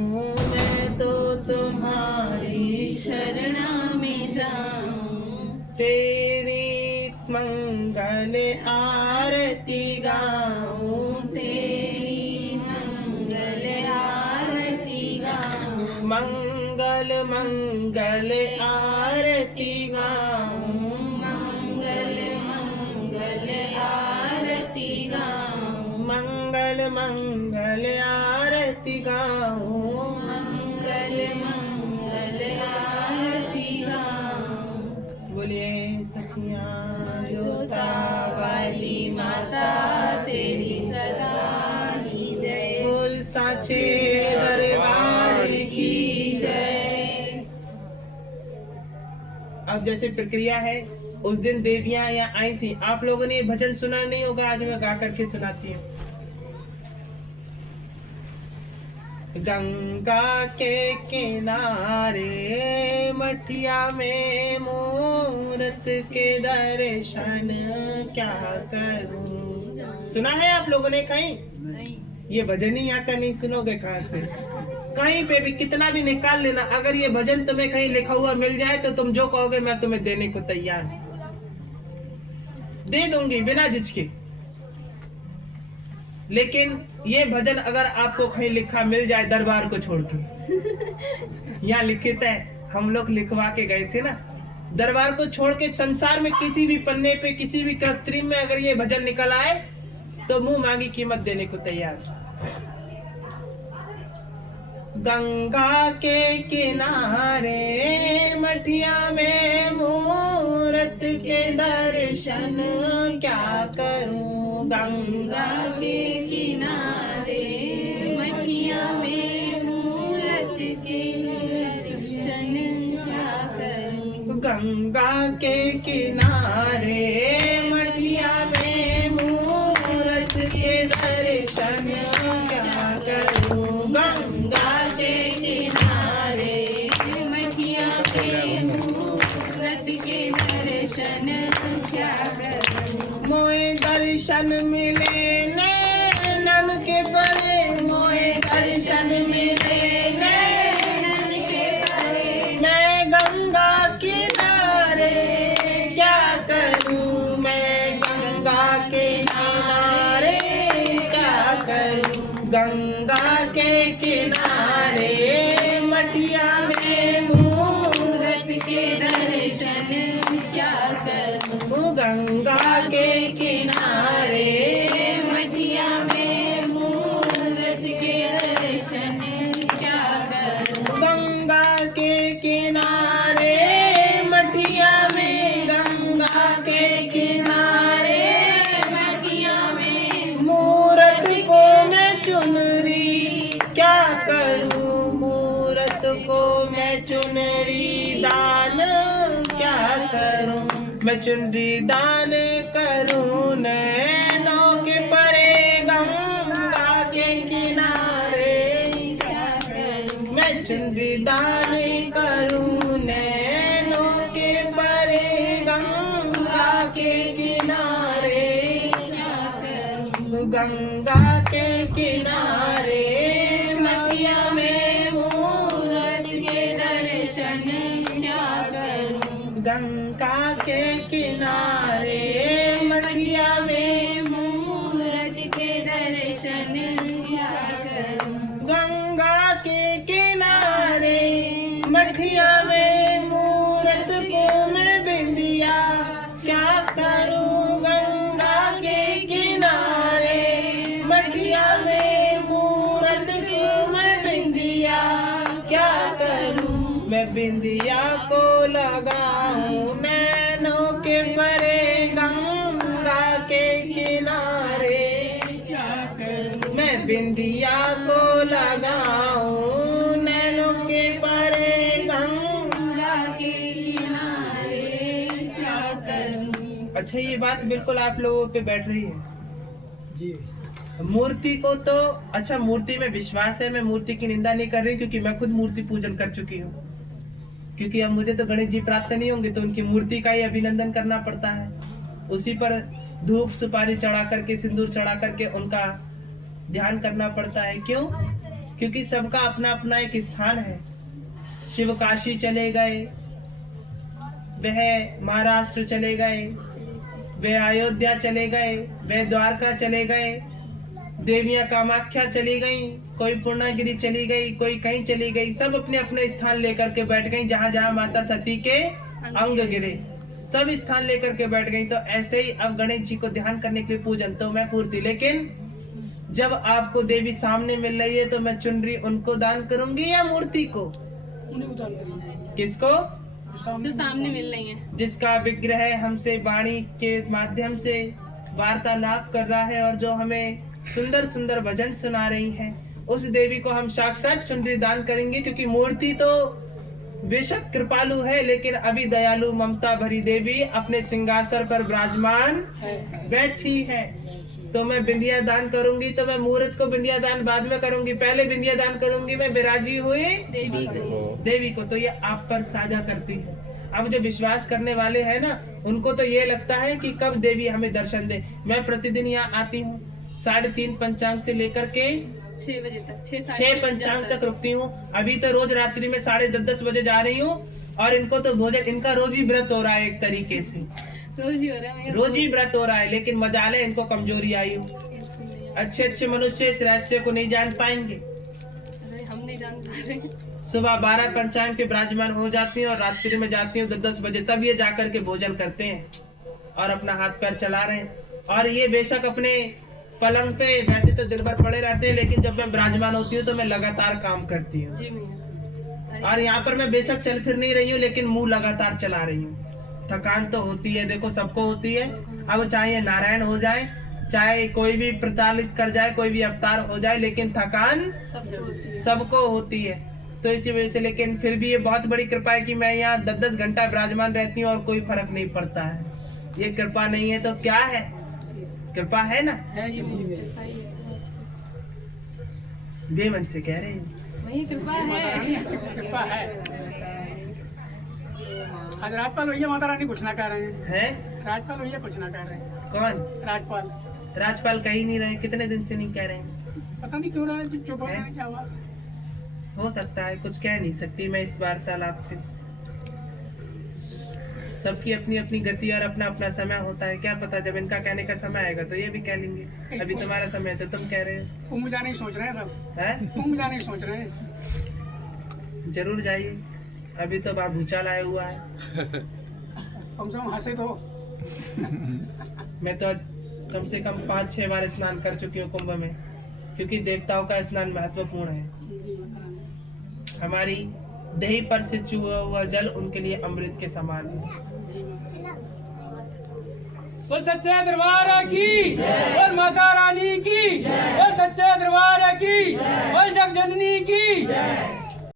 मैं तो तुम्हारी शरणा में जाऊं। तेरी मंगल आरती गाऊं, तेरी मंगल आरती गाऊं। मंगल मंगल आरती गाऊं, मंगल मंगल आरती गाऊं। मंगल मंगल आरती गाऊं। मंगल मंगल आरती गाऊं। बोलिए सखियां जोता वाली माता तेरी सदा ही जय। बोल साचे दरबार की जय। अब जैसे प्रक्रिया है, उस दिन देवियां यहाँ आई थी। आप लोगों ने ये भजन सुना नहीं होगा, आज मैं गा करके सुनाती हूँ। गंगा के किनारे मठिया में मूरत के दर्शन क्या करूं। सुना है आप लोगों ने कहीं? ये भजन ही यहाँ का नहीं सुनोगे कहाँ से? कहीं पे भी कितना भी निकाल लेना, अगर ये भजन तुम्हें कहीं लिखा हुआ मिल जाए तो तुम जो कहोगे मैं तुम्हें देने को तैयार हूं, दे दूंगी बिना झिझके। लेकिन ये भजन अगर आपको कहीं लिखा मिल जाए दरबार को छोड़ के, यहाँ लिखित है, हम लोग लिखवा के गए थे ना, दरबार को छोड़ के संसार में किसी भी पन्ने पे किसी भी कृत्रिम में अगर ये भजन निकल आए तो मुंह मांगी कीमत देने को तैयार। गंगा के किनारे मठिया में मूरत के दर्शन क्या करूं। गंगा के किनारे मठिया में मूरत के दर्शन क्या करूं। गंगा के किनारे मठिया में मूरत के दर्शन क्या करूं। गंगा के किनारे मठिया में मूरत के दर्शन क्या करूं। मोए दर्शन मिले नैनन के परे, मोए दर्शन मिले नैनन के परे। मैं गंगा किनारे क्या करूं, मैं गंगा के किनारे क्या करूं। गंगा के किनारे मठिया में मूरत के दर्शन क्या करूं। गंगा के किनारे मठिया में मूरत के दर्शन क्या करूं। गंगा के किनारे मठिया में, गंगा के मैं चुनरी दान क्या करूं, मैं चुनरी दान करूं नैनों के परे गंगा के किनारे क्या करूं, मैं चुनरी दान करूं नैनों के परे गंगा के किनारे क्या करूं, गंगा के किनारे मटिया में मूरत के दर्शन क्या करूं, गंगा के किनारे मटिया में मूरत के दर्शन क्या करूं, गंगा के किनारे मटिया में मूरत को मैं बिंदिया क्या करूं, गंगा के किनारे मटिया में मूरत को मैं बिंदिया क्या करूं, मैं बिंदिया को लगाऊं नैनों के परे गंगा के किनारे क्या करूं, मैं बिंदिया को लगाऊं नैनों के परे गंगा के किनारे क्या करूं। अच्छा, ये बात बिल्कुल आप लोगों पे बैठ रही है जी। मूर्ति को तो अच्छा, मूर्ति में विश्वास है, मैं मूर्ति की निंदा नहीं कर रही क्योंकि मैं खुद मूर्ति पूजन कर चुकी हूँ। क्योंकि अब मुझे तो गणेश जी प्राप्त नहीं होंगे तो उनकी मूर्ति का ही अभिनंदन करना पड़ता है, उसी पर धूप सुपारी चढ़ा करके सिंदूर चढ़ा करके उनका ध्यान करना पड़ता है। क्यों? क्योंकि सबका अपना अपना एक स्थान है। शिव काशी चले गए, वह महाराष्ट्र चले गए, वे अयोध्या चले गए, वे द्वारका चले गए, देवियां कामाख्या चली गई, कोई पूर्णागिरी चली गई, कोई कहीं चली गई, सब अपने अपने स्थान लेकर के बैठ गई। जहाँ जहाँ माता सती के अंग गिरे सब स्थान लेकर के बैठ गई। तो ऐसे ही अब गणेश जी को ध्यान करने के लिए पूजन तो मैं पूर्ति, लेकिन जब आपको देवी सामने मिल रही है तो मैं चुनरी उनको दान करूंगी या मूर्ति को? किसको? जो सामने मिल रही है, जिसका विग्रह हमसे वाणी के माध्यम से वार्तालाप कर रहा है और जो हमें सुंदर सुंदर भजन सुना रही है, उस देवी को हम साक्षात चुनरी दान करेंगे। क्योंकि मूर्ति तो बेशक कृपालु है, लेकिन अभी दयालु ममता भरी देवी अपने सिंहासन पर विराजमान बैठी है। तो मैं बिंदिया दान करूंगी तो मैं मूर्त को बिंदिया दान बाद में करूंगी, पहले बिंदिया दान करूंगी मैं विराजी हुई देवी को। तो ये आप पर साझा करती है। अब जो विश्वास करने वाले हैं ना, उनको तो ये लगता है कि कब देवी हमें दर्शन दे। मैं प्रतिदिन यहाँ आती हूँ 3:30 पंचांग से लेकर के 6 बजे तक, 6 पंचांग तक रुकती हूँ। अभी तो रोज रात्रि में 10:30 बजे जा रही हूँ। और इनको तो भोजन, इनका रोज ही व्रत हो रहा है, एक तरीके से रोज ही हो रहा है, रोज ही व्रत हो रहा है। लेकिन मजाले इनको कमजोरी आई हो। अच्छे अच्छे मनुष्य इस रहस्य को नहीं जान पाएंगे। हम नहीं जान पा रहे। सुबह 12 पंचांग के विराजमान हो जाती हैं और रात्रि में जाती हूँ 10 बजे, तब ये जाकर के भोजन करते हैं और अपना हाथ पैर चला रहे हैं। और ये बेशक अपने पलंग पे वैसे तो दिन भर पड़े रहते हैं, लेकिन जब मैं विराजमान होती हूँ तो मैं लगातार काम करती हूँ। और यहाँ पर मैं बेशक चल फिर नहीं रही हूँ, लेकिन मुंह लगातार चला रही हूँ। थकान तो होती है, देखो सबको होती है। अब चाहे नारायण हो जाए, चाहे कोई भी प्रताड़ित कर जाए, कोई भी अवतार हो जाए, लेकिन थकान सबको होती है। तो इसी वजह से, लेकिन फिर भी ये बहुत बड़ी कृपा है कि मैं यहाँ 10-10 घंटा विराजमान रहती हूँ और कोई फर्क नहीं पड़ता है। ये कृपा नहीं है तो क्या है? कृपा है ना? बेमन से कह रहे हैं, वही कृपा है। आज राजपाल भैया माता रानी कुछ ना कह रहे हैं। राजपाल भैया कुछ ना कह रहे हैं। कौन? राजपाल कह ही नहीं रहे, कितने दिन से नहीं कह रहे हैं। पता नहीं क्यों रहे, चुप हो रहे हैं, क्या हुआ? हो सकता है, कुछ कह नहीं सकती मैं इस वार्तालाप से। सबकी अपनी अपनी गति और अपना अपना समय होता है। क्या पता जब इनका कहने का समय आएगा तो ये भी कह लेंगे। अभी तुम्हारा समय है तो तुम कह रहे हो। कुंभ जाने ही सोच रहे हैं सब। हैं? कुंभ जाने ही सोच रहे हैं। जरूर जाइए, अभी तो वहाँ भूचाल आया हुआ है। कम से कम हंसे तो। मैं तो कम से कम 5-6 बार स्नान कर चुकी हूँ कुंभ में, क्योंकि देवताओं का स्नान महत्वपूर्ण है। हमारी दही पर से चुआ हुआ जल उनके लिए अमृत के समान है। बोल सच्चे दरबार की, बोल माता रानी की, बोल सच्चे दरबार की, बोल जग जननी की।